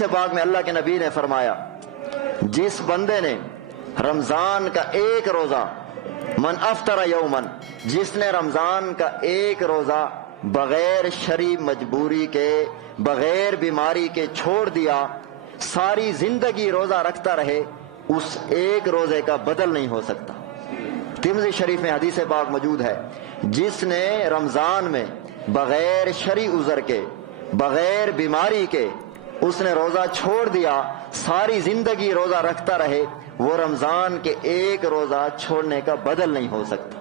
حدیث پاک میں اللہ کے نبی نے فرمایا جس بندے نے رمضان کا ایک روزہ من افطر یومن، جس نے رمضان کا ایک روزہ بغیر شرعی مجبوری کے بغیر بیماری کے چھوڑ دیا، ساری زندگی روزہ رکھتا رہے، اس ایک روزے کا بدل نہیں ہو سکتا۔ ترمذی شریف میں حدیث پاک موجود ہے جس نے رمضان میں بغیر شرعی عذر کے بغیر بیماری کے اس نے روزہ چھوڑ دیا، ساری زندگی روزہ رکھتا رہے، وہ رمضان کے ایک روزہ چھوڑنے کا بدل نہیں ہو سکتا۔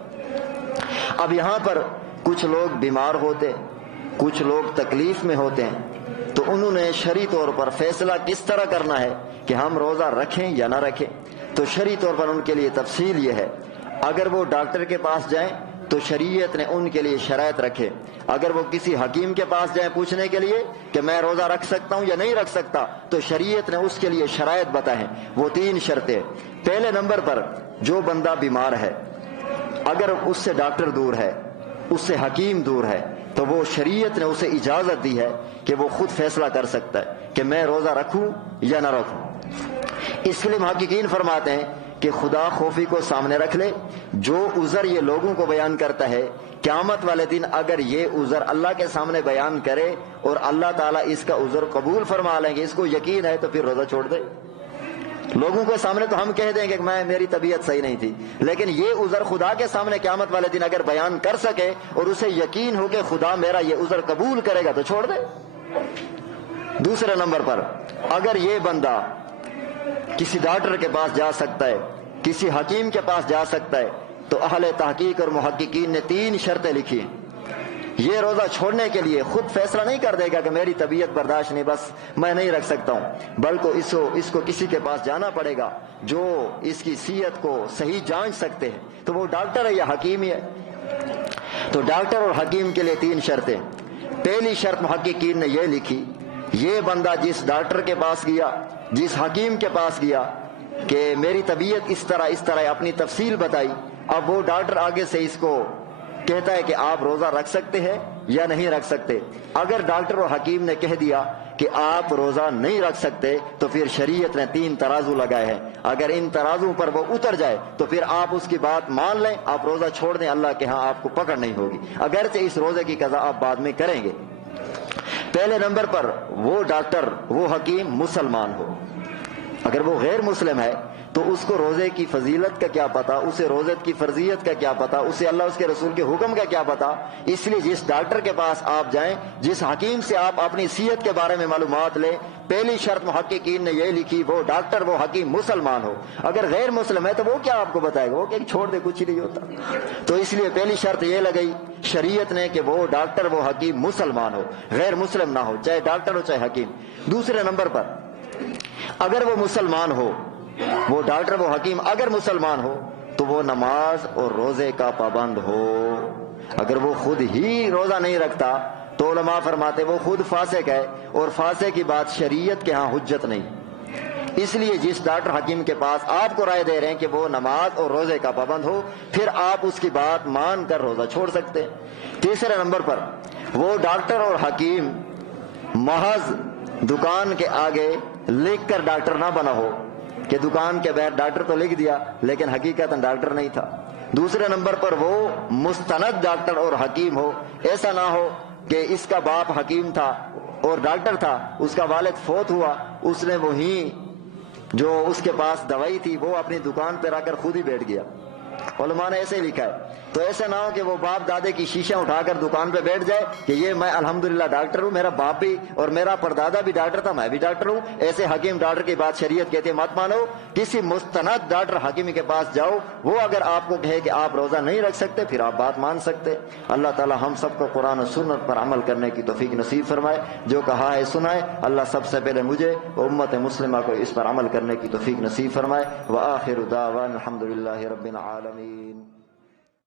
اب یہاں پر کچھ لوگ بیمار ہوتے، کچھ لوگ تکلیف میں ہوتے ہیں، تو انہوں نے شرعی طور پر فیصلہ کس طرح کرنا ہے کہ ہم روزہ رکھیں یا نہ رکھیں۔ تو شرعی طور پر ان کے لیے تفصیل یہ ہے، اگر وہ ڈاکٹر کے پاس جائیں تو شریعت نے ان کے لیے شرائط رکھے۔ اگر وہ کسی حکیم کے پاس جائیں پوچھنے کے لیے کہ میں روزہ رکھ سکتا ہوں یا نہیں رکھ سکتا، تو شریعت نے اس کے لیے شرائط بتائے ہیں۔ وہ 3 شرطیں۔ پہلے نمبر پر جو بندہ بیمار ہے، اگر اس سے ڈاکٹر دور ہے، اس سے حکیم دور ہے، تو وہ شریعت نے اسے اجازت دی ہے کہ وہ خود فیصلہ کر سکتا ہے کہ میں روزہ رکھوں یا نہ رکھوں۔ اس لیے محققین فرماتے ہیں کہ خدا خوفی کو سامنے رکھ لے، جو عذر یہ لوگوں کو بیان کرتا ہے، قیامت والے دن اگر یہ عذر اللہ کے سامنے بیان کرے اور اللہ تعالیٰ اس کا عذر قبول فرما لیں گے، اس کو یقین ہے، تو پھر روزہ چھوڑ دے۔ لوگوں کے سامنے تو ہم کہہ دیں گے کہ میری طبیعت صحیح نہیں تھی، لیکن یہ عذر خدا کے سامنے قیامت والے دن اگر بیان کر سکے اور اسے یقین ہو کہ خدا میرا یہ عذر قبول کرے گا، تو چھوڑ دے۔ دوسرے نمبر پر اگر یہ بندہ کسی ڈاکٹر کے پاس جا سکتا ہے، کسی حکیم کے پاس جا سکتا ہے، تو اہل تحقیق اور محققین نے 3 شرطیں لکھی ہیں۔ یہ روزہ چھوڑنے کے لیے خود فیصلہ نہیں کر دے گا کہ میری طبیعت برداشت نہیں، بس میں نہیں رکھ سکتا ہوں، بلکہ اس کو کسی کے پاس جانا پڑے گا جو اس کی صحت کو صحیح جانچ سکتے ہیں، تو وہ ڈاکٹر ہے یا حکیم ہی ہے۔ تو ڈاکٹر اور حکیم کے لیے 3 شرطیں۔ پہلی شرط محققین نے یہ لکھی، یہ بندہ جس ڈاکٹر کے پاس گیا، جس حکیم کے پاس گیا کہ میری طبیعت اس طرح اپنی تفصیل بتائی، اب وہ ڈاکٹر آگے سے اس کو کہتا ہے کہ آپ روزہ رکھ سکتے ہیں یا نہیں رکھ سکتے۔ اگر ڈاکٹر اور حکیم نے کہہ دیا کہ آپ روزہ نہیں رکھ سکتے، تو پھر شریعت نے 3 ترازو لگائے ہیں، اگر ان ترازو پر وہ اتر جائے تو پھر آپ اس کی بات مان لیں، آپ روزہ چھوڑ دیں، اللہ کے ہاں آپ کو پکڑ نہیں ہوگی، اگرچہ اس روزے کی قضا آپ بعد میں کریں گے۔ پہلے نمبر پر وہ ڈاکٹر، وہ حکیم مسلمان ہو۔ اگر وہ غیر مسلم ہے تو اس کو روزے کی فضیلت کا کیا پتا، اسے روزے کی فرضیت کا کیا پتا، اسے اللہ اس کے رسول کے حکم کا کیا پتا۔ اس لیے جس ڈاکٹر کے پاس آپ جائیں، جس حکیم سے آپ اپنی صحت کے بارے میں معلومات لیں، پہلی شرط محققین نے یہ لکھی، وہ ڈاکٹر وہ حکیم مسلمان ہو۔ اگر غیر مسلم ہے تو وہ کیا آپ کو بتائے گا، وہ کہ چھوڑ دے، کچھ ہی نہیں ہوتا۔ تو اس لیے پہلی شرط یہ لگئی شریعت نے کہ وہ ڈاکٹر وہ حکیم مسلمان ہو، غیر مسلم نہ ہو، چاہے ڈاکٹر ہو چاہے حکیم۔ دوسرے نمبر پر اگر وہ مسلمان ہو، وہ ڈاکٹر وہ حکیم اگر مسلمان ہو، تو وہ نماز اور روزے کا پابند ہو۔ اگر وہ خود ہی روزہ نہیں رکھتا تو علماء فرماتے وہ خود فاسق ہے، اور فاسق کی بات شریعت کے ہاں حجت نہیں۔ اس لیے جس ڈاکٹر حکیم کے پاس آپ کو رائے دے رہے ہیں کہ وہ نماز اور روزے کا پابند ہو، پھر آپ اس کی بات مان کر روزہ چھوڑ سکتے ہیں۔ تیسرے نمبر پر وہ ڈاکٹر اور حکیم محض دکان کے آگے لکھ کر ڈاکٹر نہ بنا ہو کہ دکان کے باہر ڈاکٹر تو لکھ دیا لیکن حقیقت ڈاکٹر نہیں تھا۔ دوسرے نمبر پر وہ مستند ڈاکٹر اور حکیم ہو، ایسا نہ ہو کہ اس کا باپ حکیم تھا اور ڈاکٹر تھا، اس کا والد فوت ہوا، اس نے وہی جو اس کے پاس دوائی تھی وہ اپنی دکان پہ رکھ کر خود ہی بیٹھ گیا۔ علماء نے ایسے ہی لکھا ہے۔ تو ایسا نہ ہو کہ وہ باپ دادے کی شیشہ اٹھا کر دکان پہ بیٹھ جائے کہ یہ میں الحمدللہ ڈاکٹر ہوں، میرا باپ بھی اور میرا پردادا بھی ڈاکٹر تھا، میں بھی ڈاکٹر ہوں۔ ایسے حکیم ڈاکٹر کی بات شریعت کہتی ہے مت مانو، کسی مستند ڈاکٹر حکیم کے پاس جاؤ، وہ اگر آپ کو کہے کہ آپ روزہ نہیں رکھ سکتے پھر آپ بات مان سکتے۔ اللہ تعالی ہم سب کو قرآن و سنت پر عمل کرنے کی توفیق نصیب فرمائے، جو کہا ہے سنائے۔ اللہ سب سے پہلے مجھے امت مسلمہ کو اس پر عمل کرنے کی توفیق نصیب فرمائے۔ وآخر دعوانا الحمدللہ رب العالمین۔